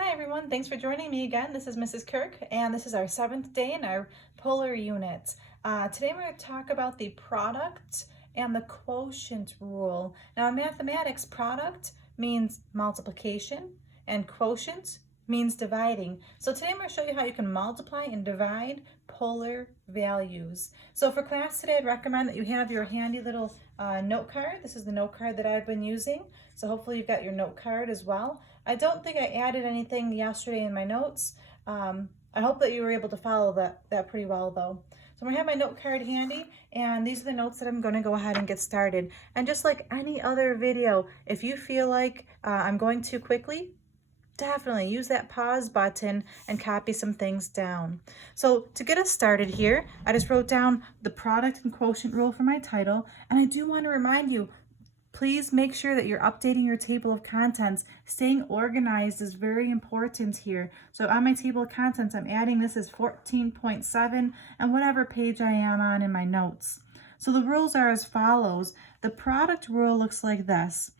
Hi everyone, thanks for joining me again. This is Mrs. Kirk and this is our 7th day in our polar unit. Today we're going to talk about the product and the quotient rule. Now in mathematics, product means multiplication and quotient means dividing. So today I'm going to show you how you can multiply and divide polar values. So for class today, I'd recommend that you have your handy little note card. This is the note card that I've been using. So hopefully you've got your note card as well. I don't think I added anything yesterday in my notes. I hope that you were able to follow that pretty well though. So I'm gonna have my note card handy, and these are the notes that I'm gonna go ahead and get started. And just like any other video, if you feel like I'm going too quickly, definitely use that pause button and copy some things down. So to get us started here, I just wrote down the product and quotient rule for my title, and I do want to remind you, please make sure that you're updating your table of contents. Staying organized is very important here. So on my table of contents, I'm adding this as 14.7 and whatever page I am on in my notes. So the rules are as follows. The product rule looks like this.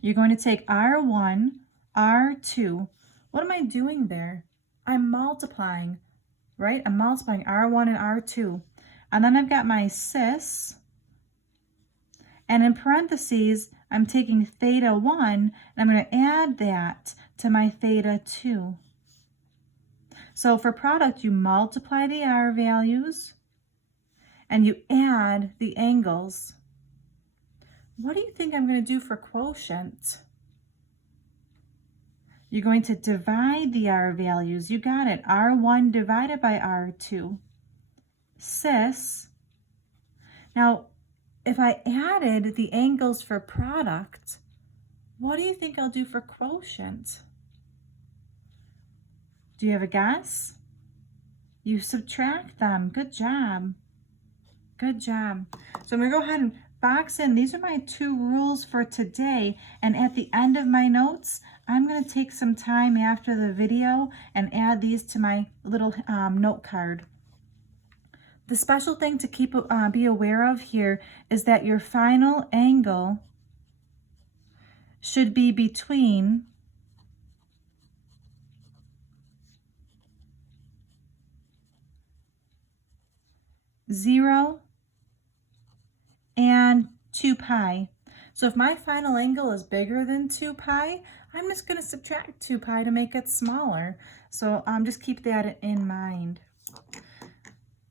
You're going to take R1, R2. What am I doing there? I'm multiplying, right? I'm multiplying R1 and R2. And then I've got my cis. And in parentheses, I'm taking theta 1, and I'm going to add that to my theta 2. So for product, you multiply the R values, and you add the angles. What do you think I'm going to do for quotient? You're going to divide the R values. You got it. R1 divided by R2. Cis. Now, if I added the angles for product, what do you think I'll do for quotient? Do you have a guess? You subtract them. Good job. Good job. So I'm going to go ahead and box in. These are my 2 rules for today. And at the end of my notes, I'm going to take some time after the video and add these to my little note card. The special thing to be aware of here is that your final angle should be between 0 and 2 pi. So if my final angle is bigger than 2 pi, I'm just going to subtract 2 pi to make it smaller. So just keep that in mind.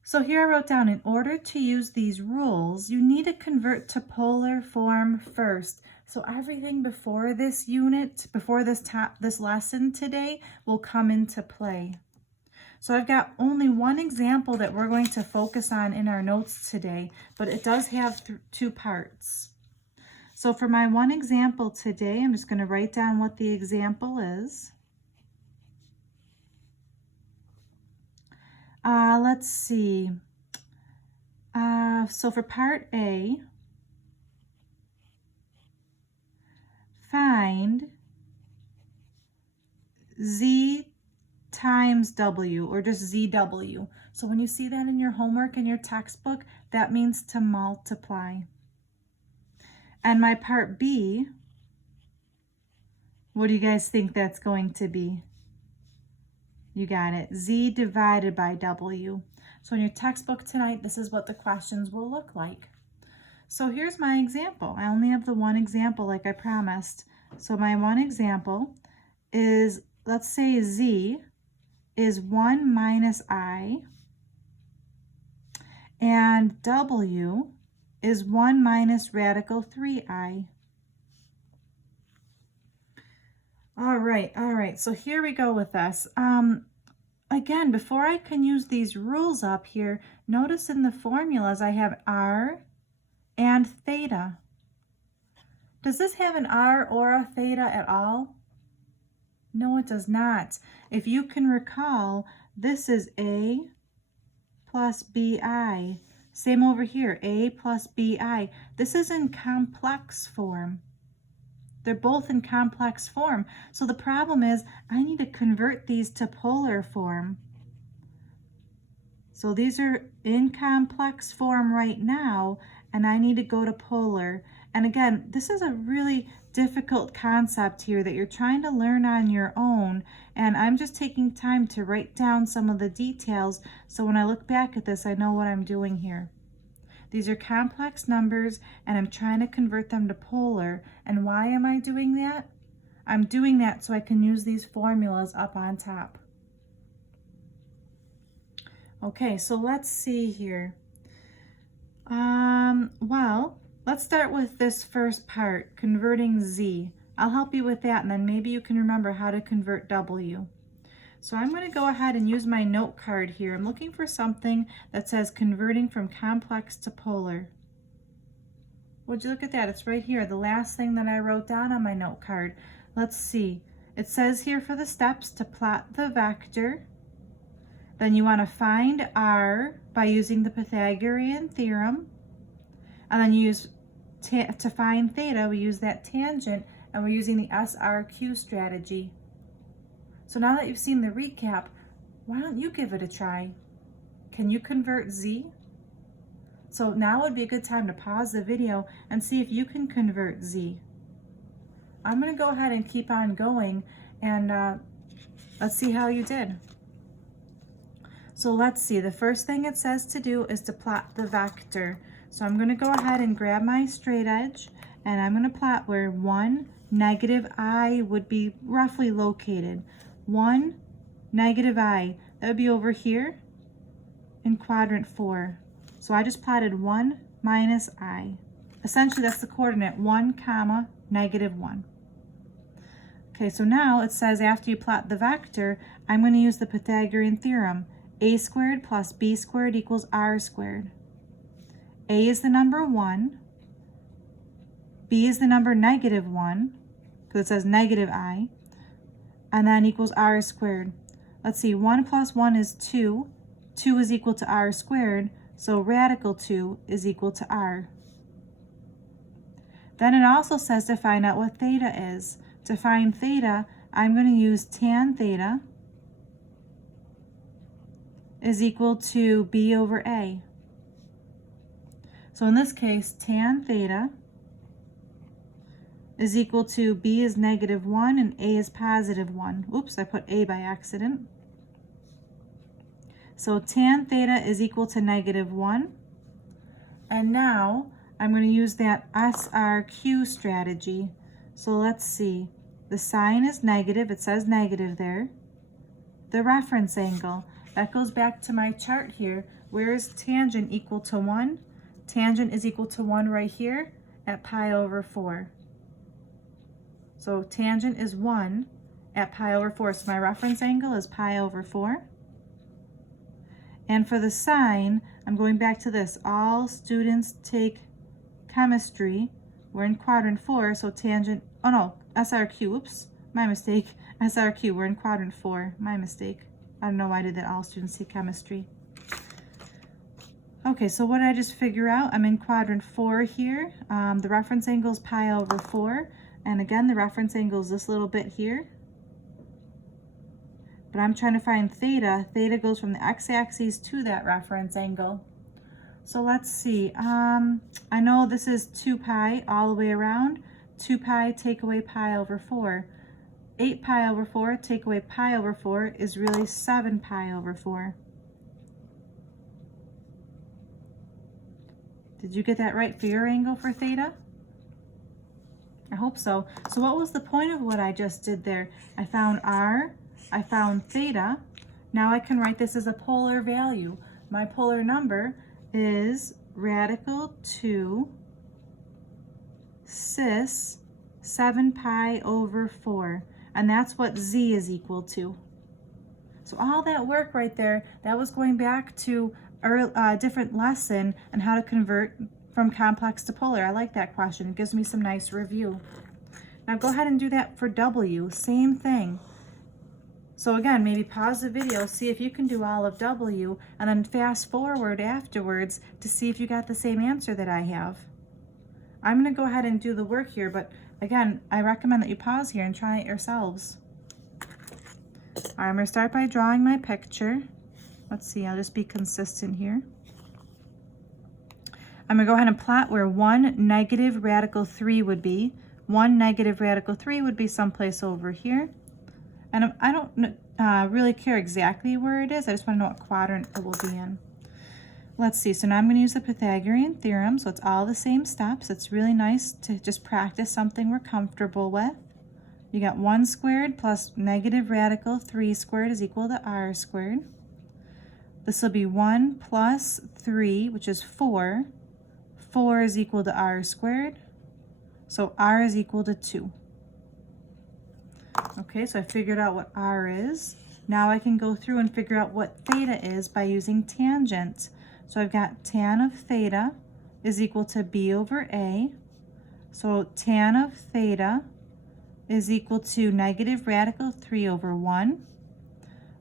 So here I wrote down, in order to use these rules, you need to convert to polar form first. So everything before this unit, before this lesson today, will come into play. So I've got only one example that we're going to focus on in our notes today, but it does have 2 parts. So for my one example today, I'm just going to write down what the example is. Let's see. So for part A, find Z times W, or just ZW. So when you see that in your homework in your textbook, that means to multiply. And my part B, what do you guys think that's going to be? You got it. Z divided by W. So in your textbook tonight, this is what the questions will look like. So here's my example. I only have the one example like I promised. So my one example is, let's say Z is 1 minus I, and W is 1 minus radical 3I. All right, so here we go with this. Again, before I can use these rules up here, notice in the formulas I have R and theta. Does this have an R or a theta at all? No, it does not. If you can recall, this is A plus BI. Same over here, A plus BI. This is in complex form. They're both in complex form. So the problem is I need to convert these to polar form. So these are in complex form right now, and I need to go to polar. And again, this is a really difficult concept here that you're trying to learn on your own, and I'm just taking time to write down some of the details so when I look back at this, I know what I'm doing here. These are complex numbers and I'm trying to convert them to polar. And why am I doing that? I'm doing that so I can use these formulas up on top. Okay, so let's see here. Well, let's start with this first part, converting Z. I'll help you with that, and then maybe you can remember how to convert W. So I'm going to go ahead and use my note card here. I'm looking for something that says converting from complex to polar. Would you look at that? It's right here, the last thing that I wrote down on my note card. Let's see. It says here for the steps to plot the vector. Then you want to find R by using the Pythagorean theorem. And then you use to find theta, we use that tangent, and we're using the SRQ strategy. So now that you've seen the recap, why don't you give it a try? Can you convert Z? So now would be a good time to pause the video and see if you can convert Z. I'm going to go ahead and keep on going, and let's see how you did. So let's see, the first thing it says to do is to plot the vector. So I'm going to go ahead and grab my straight edge, and I'm going to plot where 1, negative I would be roughly located. 1, negative I, that would be over here in quadrant 4. So I just plotted 1 minus I. Essentially that's the coordinate 1 comma negative 1. Okay, so now it says after you plot the vector, I'm going to use the Pythagorean theorem. A squared plus B squared equals R squared. A is the number 1. B is the number negative 1, because it says negative I. And then equals R squared. Let's see, 1 plus 1 is 2. 2 is equal to R squared, so radical 2 is equal to R. Then it also says to find out what theta is. To find theta, I'm going to use tan theta is equal to B over A. So in this case, tan theta is equal to B is negative 1 and A is positive 1. Oops, I put A by accident. So tan theta is equal to negative 1. And now I'm going to use that SRQ strategy. So let's see. The sign is negative. It says negative there. The reference angle. That goes back to my chart here. Where is tangent equal to 1? Tangent is equal to 1 right here at pi over 4. So tangent is 1 at pi over 4. So my reference angle is pi over 4. And for the sign, I'm going back to this. All students take chemistry. We're in quadrant 4, so tangent, oh no, SRQ, oops, my mistake. SRQ, we're in quadrant 4, my mistake. I don't know why I did that, all students take chemistry. Okay, so what did I just figure out? I'm in quadrant 4 here. The reference angle is pi over 4. And again, the reference angle is this little bit here. But I'm trying to find theta. Theta goes from the x-axis to that reference angle. So let's see. I know this is 2 pi all the way around. 2 pi take away pi over 4. 8 pi over 4 take away pi over 4 is really 7 pi over 4. Did you get that right for your angle for theta? I hope so. So what was the point of what I just did there? I found R, I found theta. Now I can write this as a polar value. My polar number is radical 2 cis 7 pi over 4. And that's what Z is equal to. So all that work right there, that was going back to a different lesson on how to convert from complex to polar. I like that question. It gives me some nice review. Now go ahead and do that for W. Same thing. So again, maybe pause the video, see if you can do all of W, and then fast forward afterwards to see if you got the same answer that I have. I'm going to go ahead and do the work here, but again, I recommend that you pause here and try it yourselves. I'm going to start by drawing my picture. Let's see, I'll just be consistent here. I'm going to go ahead and plot where 1 negative radical 3 would be. 1 negative radical 3 would be someplace over here. And I don't really care exactly where it is. I just want to know what quadrant it will be in. Let's see. So now I'm going to use the Pythagorean theorem. So it's all the same steps. It's really nice to just practice something we're comfortable with. You got 1 squared plus negative radical 3 squared is equal to r squared. This will be 1 plus 3, which is 4. 4 is equal to r squared. So r is equal to 2. Okay, so I figured out what r is. Now I can go through and figure out what theta is by using tangent. So I've got tan of theta is equal to b over a. So tan of theta is equal to negative radical 3 over 1.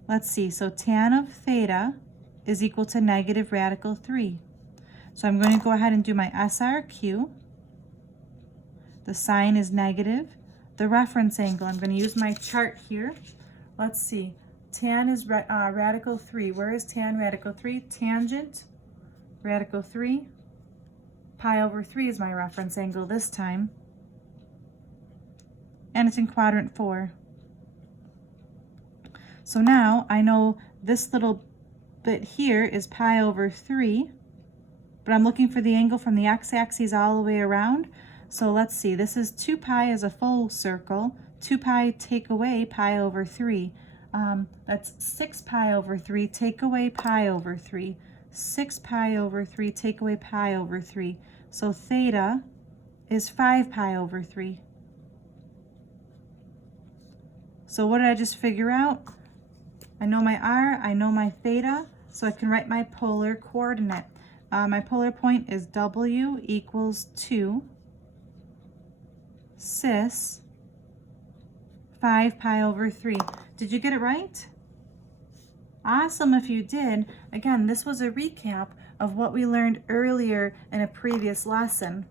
Let's see, so tan of theta is equal to negative radical 3. So I'm going to go ahead and do my SRQ. The sign is negative. The reference angle, I'm going to use my chart here. Let's see, tan is radical 3. Where is tan radical 3? Tangent, radical 3. Pi over 3 is my reference angle this time. And it's in quadrant 4. So now I know this little bit here is pi over 3, but I'm looking for the angle from the x-axis all the way around. So let's see, this is 2 pi is a full circle. 2 pi take away pi over 3. That's 6 pi over 3, take away pi over 3. 6 pi over 3, take away pi over 3. So theta is 5 pi over 3. So what did I just figure out? I know my r, I know my theta, so I can write my polar coordinate. My polar point is w equals 2 cis 5 pi over 3. Did you get it right? Awesome if you did. Again, this was a recap of what we learned earlier in a previous lesson.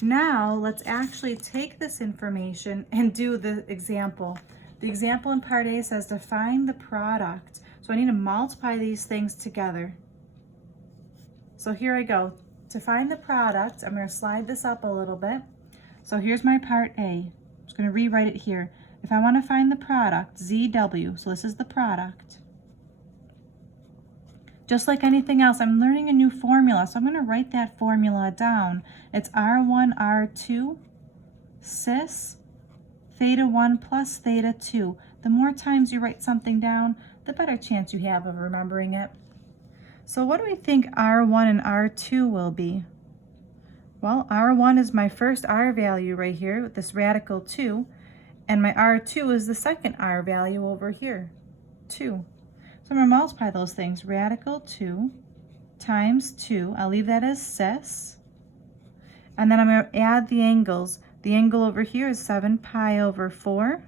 Now let's actually take this information and do the example. The example in part A says to find the product. So I need to multiply these things together. So here I go. To find the product, I'm going to slide this up a little bit. So here's my part A. I'm just going to rewrite it here. If I want to find the product, ZW, so this is the product. Just like anything else, I'm learning a new formula, so I'm going to write that formula down. It's R1, R2, cis, theta 1 plus theta 2. The more times you write something down, the better chance you have of remembering it. So what do we think R1 and R2 will be? Well, R1 is my first R value right here with this radical 2, and my R2 is the second R value over here, 2. So I'm going to multiply those things. Radical 2 times 2, I'll leave that as cis, and then I'm going to add the angles. The angle over here is 7 pi over 4,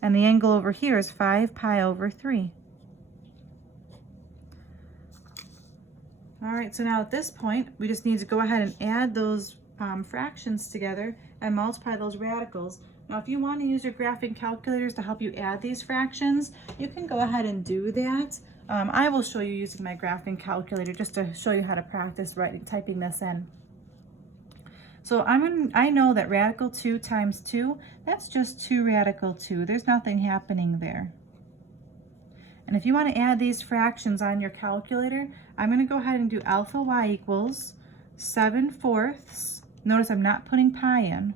and the angle over here is 5 pi over 3. All right, so now at this point, we just need to go ahead and add those fractions together and multiply those radicals. Now, if you want to use your graphing calculators to help you add these fractions, you can go ahead and do that. I will show you using my graphing calculator just to show you how to practice typing this in. So I know that radical 2 times 2, that's just 2 radical 2. There's nothing happening there. And if you want to add these fractions on your calculator, I'm going to go ahead and do alpha y equals 7/4. Notice I'm not putting pi in.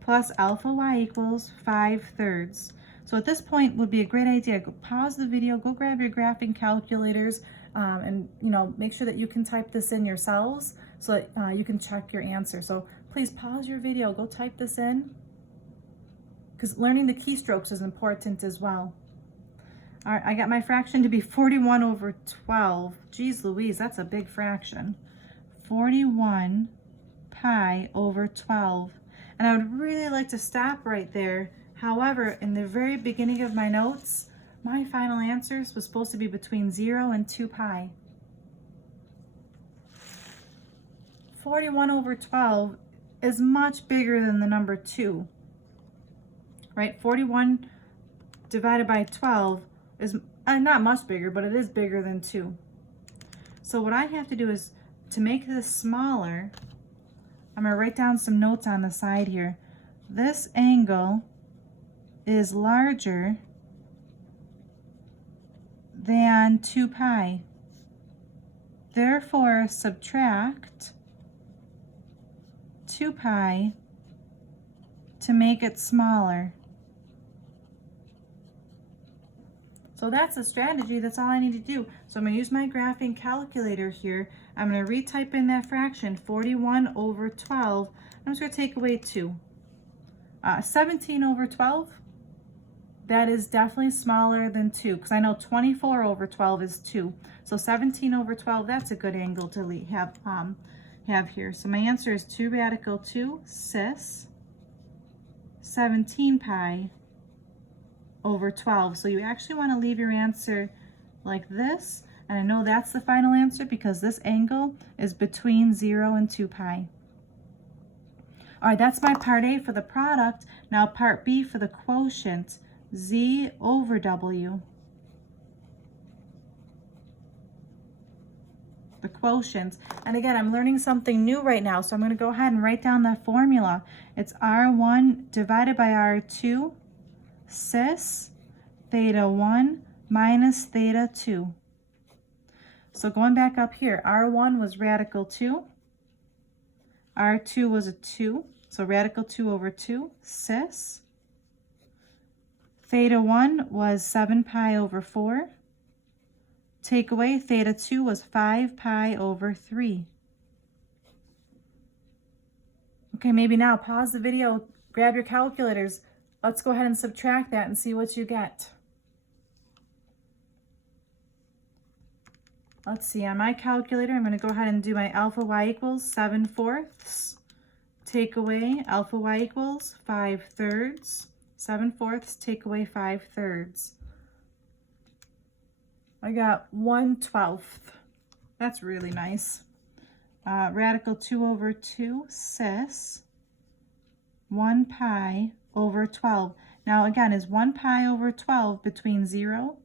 Plus alpha y equals 5/3. So at this point would be a great idea. Go pause the video, go grab your graphing calculators, and make sure that you can type this in yourselves so that you can check your answer. So please pause your video, go type this in, because learning the keystrokes is important as well. All right, I got my fraction to be 41 over 12. Geez Louise, that's a big fraction. 41 pi over 12. And I would really like to stop right there. However, in the very beginning of my notes, my final answers was supposed to be between 0 and 2 pi. 41 over 12 is much bigger than the number 2. Right? 41 divided by 12 is not much bigger, but it is bigger than 2. So what I have to do is, to make this smaller, I'm going to write down some notes on the side here. This angle is larger than 2 pi. Therefore, subtract 2 pi to make it smaller. So that's the strategy. That's all I need to do. So I'm going to use my graphing calculator here. I'm going to retype in that fraction, 41 over 12. I'm just going to take away 2. 17 over 12, that is definitely smaller than 2, because I know 24 over 12 is 2. So 17 over 12, that's a good angle to have here. So my answer is 2 radical 2 cis 17 pi over 12. So you actually want to leave your answer like this. And I know that's the final answer because this angle is between 0 and 2 pi. All right, that's my part A for the product. Now part B for the quotient, Z over W. The quotient. And again, I'm learning something new right now, so I'm going to go ahead and write down that formula. It's R1 divided by R2 cis theta 1 minus theta 2. So going back up here, R1 was radical 2. R2 was a 2. So radical 2 over 2 cis. Theta 1 was 7 pi over 4. Take away theta 2 was 5 pi over 3. Okay, maybe now pause the video, grab your calculators. Let's go ahead and subtract that and see what you get. Let's see, on my calculator, I'm going to go ahead and do my alpha y equals 7/4. Take away alpha y equals 5/3. 7/4 take away 5/3. I got 1/12. That's really nice. Radical 2 over 2 cis 1 pi over 12. Now again, is 1 pi over 12 between 0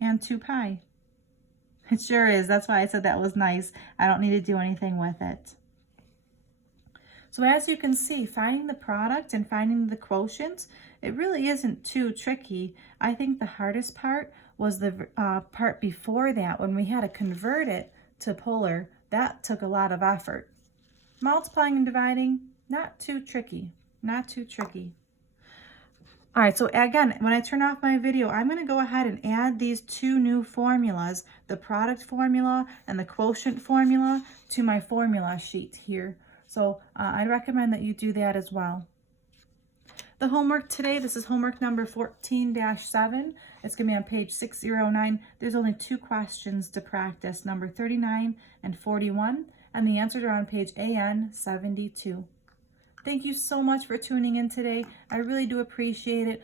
and 2 pi? It sure is. That's why I said that was nice. I don't need to do anything with it. So as you can see, finding the product and finding the quotient, it really isn't too tricky. I think the hardest part was the part before that, when we had to convert it to polar. That took a lot of effort. Multiplying and dividing, not too tricky. Not too tricky. All right, so again, when I turn off my video, I'm going to go ahead and add these two new formulas, the product formula and the quotient formula, to my formula sheet here. So I recommend that you do that as well. The homework today, this is homework number 14-7. It's going to be on page 609. There's only 2 questions to practice, number 39 and 41, and the answers are on page AN 72. Thank you so much for tuning in today. I really do appreciate it.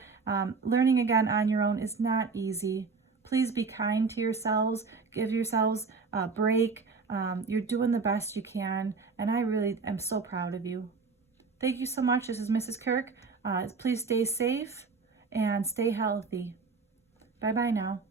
Learning again on your own is not easy. Please be kind to yourselves. Give yourselves a break. You're doing the best you can, and I really am so proud of you. Thank you so much. This is Mrs. Kirk. Please stay safe and stay healthy. Bye-bye now.